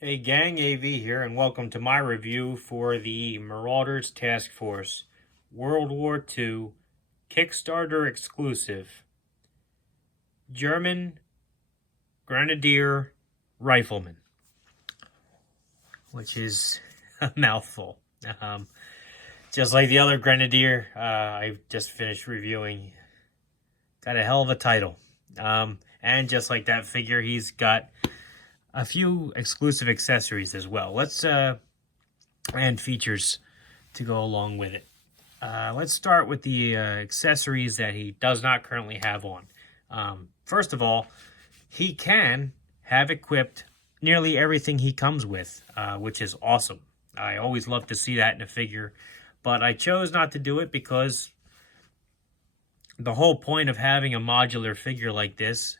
Hey gang, AV here, and welcome to my review for the Marauders Task Force World War II Kickstarter exclusive German Grenadier Rifleman, which is a mouthful. Just like the other Grenadier I just finished reviewing, got a hell of a title. And just like that figure, he's got a few exclusive accessories as well. And features to go along with it. Let's start with the accessories that he does not currently have on. First of all, he can have equipped nearly everything he comes with, which is awesome. I always love to see that in a figure, but I chose not to do it because the whole point of having a modular figure like this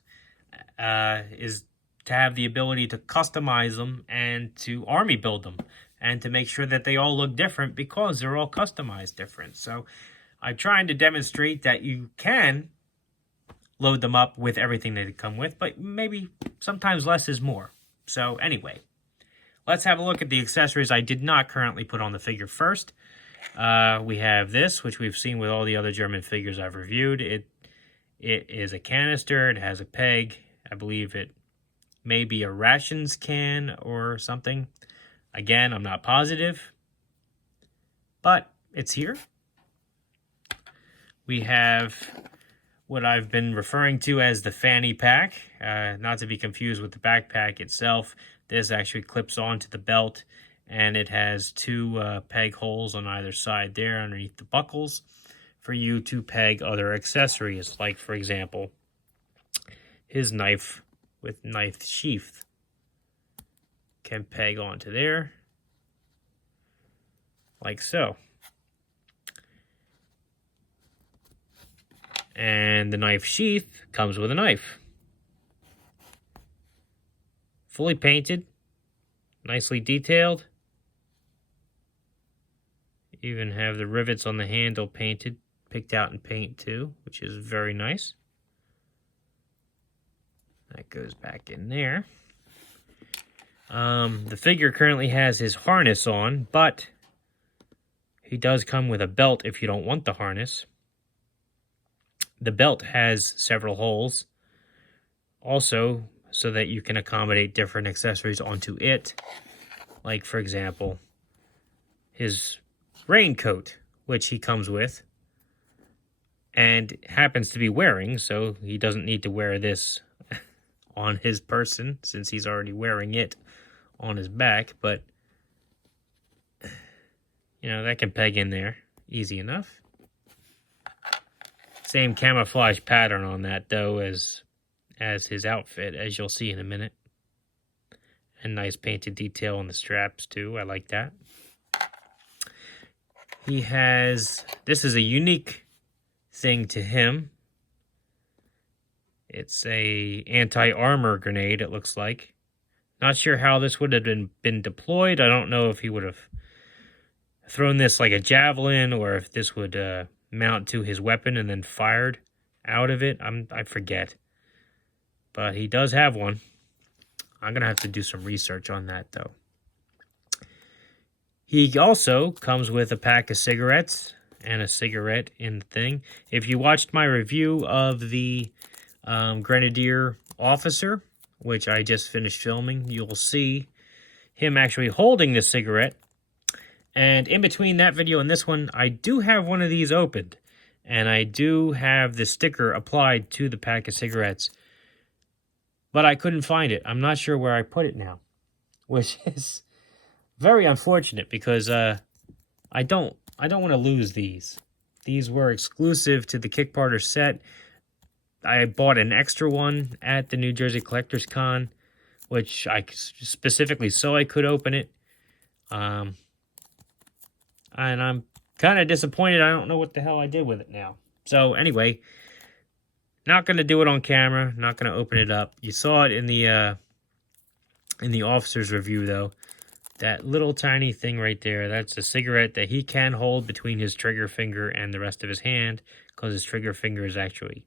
is to have the ability to customize them and to army build them and to make sure that they all look different because they're all customized different. So I'm trying to demonstrate that you can load them up with everything they come with, but maybe sometimes less is more. So anyway, let's have a look at the accessories I did not currently put on the figure first. We have this, which we've seen with all the other German figures I've reviewed. It is a canister. It has a peg. I believe it may be a rations can or something. Again, I'm not positive, but it's here. We have what I've been referring to as the fanny pack, not to be confused with the backpack itself. This actually clips onto the belt, and it has two peg holes on either side there underneath the buckles for you to peg other accessories, like, for example, his knife with knife sheath can peg onto there, like so. And the knife sheath comes with a knife. Fully painted, nicely detailed. Even have the rivets on the handle painted, picked out in paint too, which is very nice. That goes back in there. The figure currently has his harness on, but he does come with a belt if you don't want the harness. The belt has several holes, also so that you can accommodate different accessories onto it. Like, for example, his raincoat, which he comes with and happens to be wearing, so he doesn't need to wear this on his person since he's already wearing it on his back, but you know, that can peg in there easy enough. Same camouflage pattern on that though as his outfit, as you'll see in a minute. And nice painted detail on the straps too. I like that. He has, this is a unique thing to him. It's a anti-armor grenade, it looks like. Not sure how this would have been deployed. I don't know if he would have thrown this like a javelin or if this would mount to his weapon and then fired out of it. I forget. But he does have one. I'm going to have to do some research on that, though. He also comes with a pack of cigarettes and a cigarette in the thing. If you watched my review of the Grenadier officer, which I just finished filming, you'll see him actually holding the cigarette. And in between that video and this one, I do have one of these opened. And I do have the sticker applied to the pack of cigarettes. But I couldn't find it. I'm not sure where I put it now. Which is very unfortunate because I don't want to lose these. These were exclusive to the Kickstarter set. I bought an extra one at the New Jersey Collectors Con, which I specifically so I could open it. And I'm kind of disappointed. I don't know what the hell I did with it now. So anyway, not going to do it on camera. Not going to open it up. You saw it in the officer's review, though. That little tiny thing right there, that's a cigarette that he can hold between his trigger finger and the rest of his hand, because his trigger finger is actually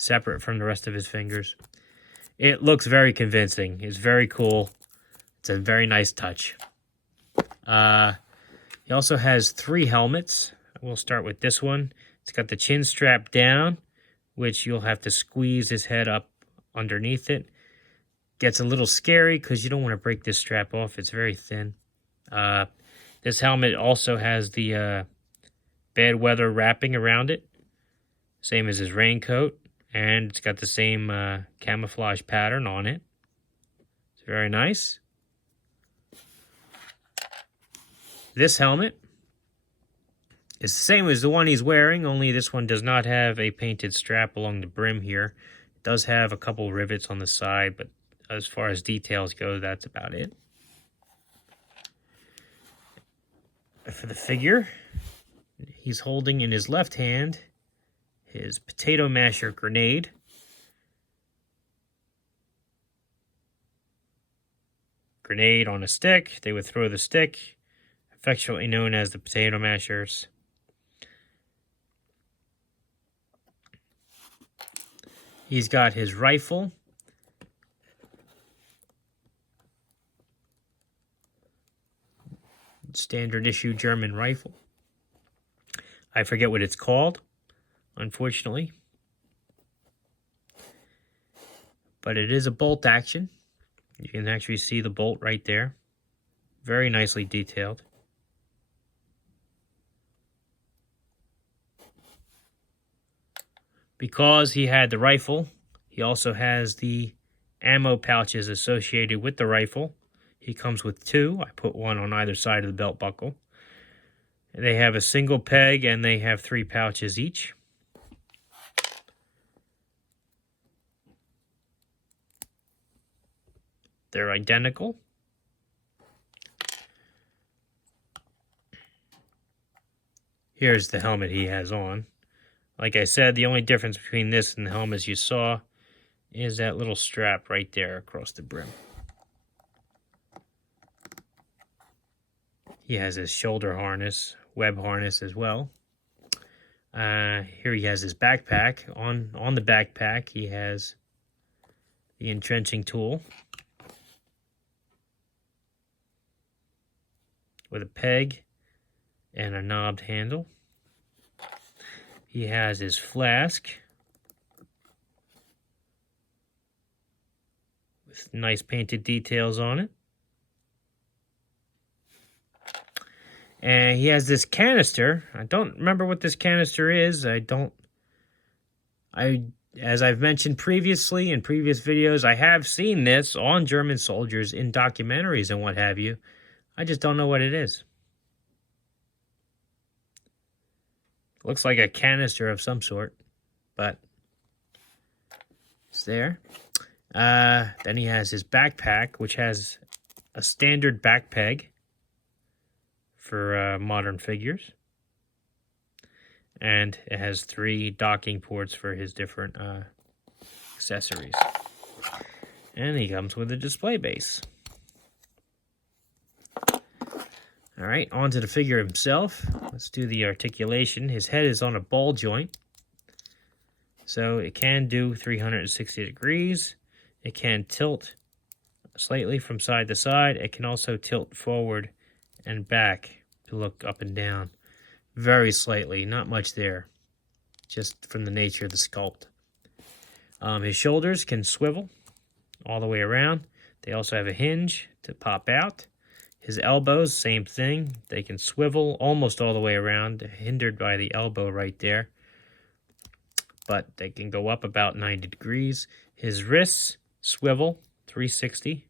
separate from the rest of his fingers. It looks very convincing. It's very cool. It's a very nice touch. He also has 3 helmets. We'll start with this one. It's got the chin strap down, which you'll have to squeeze his head up underneath it. Gets a little scary because you don't want to break this strap off. It's very thin. This helmet also has the bad weather wrapping around it, same as his raincoat, and it's got the same camouflage pattern on it. It's very nice. This helmet is the same as the one he's wearing, only this one does not have a painted strap along the brim here. It does have a couple rivets on the side, but as far as details go, that's about it. For the figure, he's holding in his left hand his potato masher grenade. Grenade on a stick. They would throw the stick, affectionately known as the potato mashers. He's got his rifle. Standard issue German rifle. I forget what it's called, unfortunately. But it is a bolt action. You can actually see the bolt right there. Very nicely detailed. Because he had the rifle, he also has the ammo pouches associated with the rifle. He comes with 2. I put one on either side of the belt buckle. They have a single peg and they have 3 pouches each. They're identical. Here's the helmet he has on. Like I said, the only difference between this and the helmets you saw is that little strap right there across the brim. He has his shoulder harness, web harness as well. Here he has his backpack. On the backpack, he has the entrenching tool with a peg and a knobbed handle. He has his flask with nice painted details on it. And he has this canister. I don't remember what this canister is. As I've mentioned previously in previous videos, I have seen this on German soldiers in documentaries and what have you. I just don't know what it is. Looks like a canister of some sort, but it's there. Then he has his backpack, which has a standard back peg for modern figures. And it has 3 docking ports for his different accessories. And he comes with a display base. All right, onto the figure himself. Let's do the articulation. His head is on a ball joint, so it can do 360 degrees. It can tilt slightly from side to side. It can also tilt forward and back to look up and down. Very slightly, not much there, just from the nature of the sculpt. His shoulders can swivel all the way around. They also have a hinge to pop out. His elbows, same thing. They can swivel almost all the way around, hindered by the elbow right there. But they can go up about 90 degrees. His wrists swivel 360.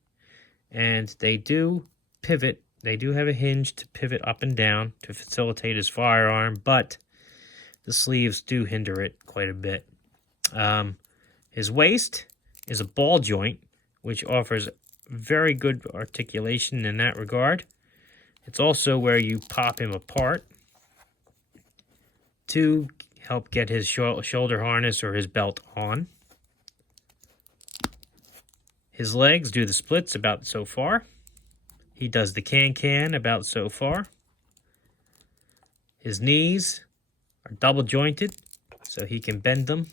And they do pivot. They do have a hinge to pivot up and down to facilitate his firearm, but the sleeves do hinder it quite a bit. His waist is a ball joint, which offers very good articulation in that regard. It's also where you pop him apart to help get his shoulder harness or his belt on. His legs do the splits about so far. He does the can about so far. His knees are double jointed, so he can bend them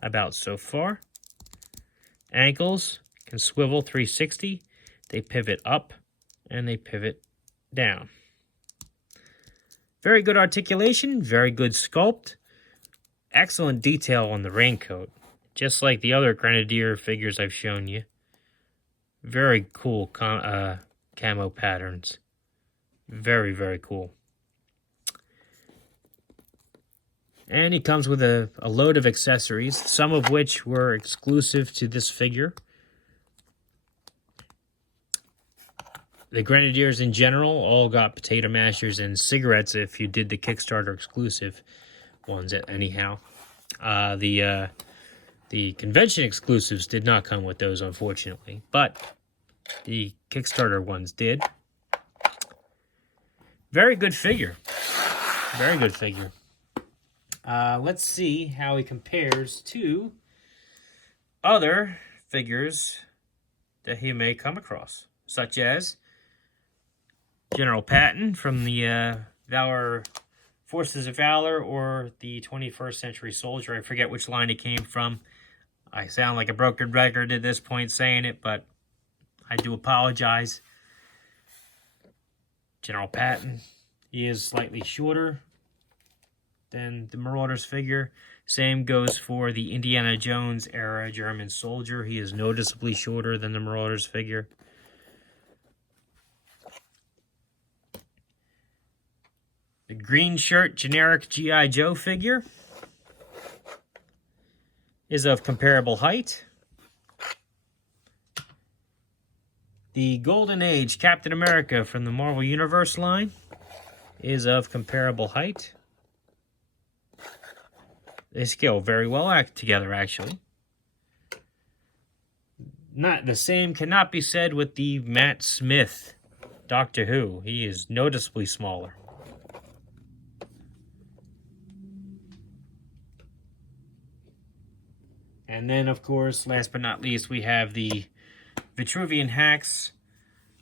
about so far. Ankles can swivel 360. They pivot up and they pivot down. Very good articulation, very good sculpt, excellent detail on the raincoat, just like the other Grenadier figures I've shown you. Very cool camo patterns. Very, very cool. And he comes with a load of accessories, some of which were exclusive to this figure. The Grenadiers in general all got potato mashers and cigarettes if you did the Kickstarter exclusive ones anyhow. The convention exclusives did not come with those, unfortunately, but the Kickstarter ones did. Very good figure. Very good figure. Let's see how he compares to other figures that he may come across, such as General Patton from the Valor Forces of Valor, or the 21st Century Soldier. I forget which line he came from. I sound like a broken record at this point saying it, but I do apologize. General Patton, he is slightly shorter than the Marauders figure. Same goes for the Indiana Jones era German soldier. He is noticeably shorter than the Marauders figure. The green shirt generic G.I. Joe figure is of comparable height. The Golden Age Captain America from the Marvel Universe line is of comparable height. They scale very well together, actually. Not the same cannot be said with the Matt Smith Doctor Who. He is noticeably smaller. And then, of course, last but not least, we have the Vitruvian Hacks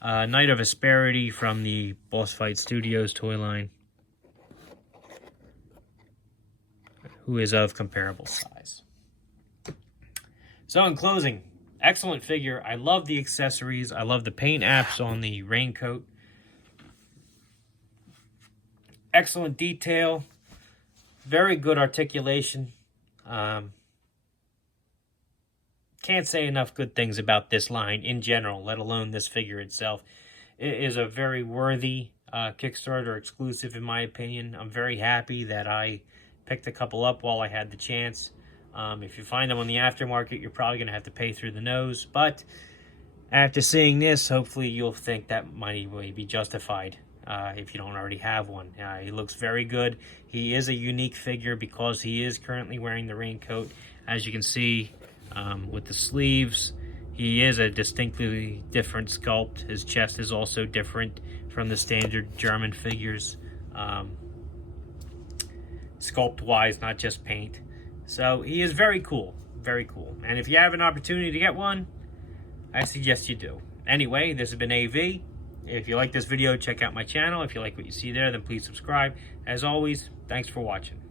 Knight of Asperity from the Boss Fight Studios toy line, who is of comparable size. So in closing, excellent figure. I love the accessories. I love the paint apps on the raincoat. Excellent detail. Very good articulation. Can't say enough good things about this line in general, let alone this figure itself. It is a very worthy Kickstarter exclusive, in my opinion. I'm very happy that I picked a couple up while I had the chance. If you find them on the aftermarket, you're probably going to have to pay through the nose. But after seeing this, hopefully you'll think that money will be justified if you don't already have one. He looks very good. He is a unique figure because he is currently wearing the raincoat. As you can see, with the sleeves, he is a distinctly different sculpt. His chest is also different from the standard German figures, sculpt wise, not just paint. So he is very cool, very cool. And if you have an opportunity to get one, I suggest you do. Anyway, this has been AV. If you like this video, check out my channel. If you like what you see there, then please subscribe. As always, thanks for watching.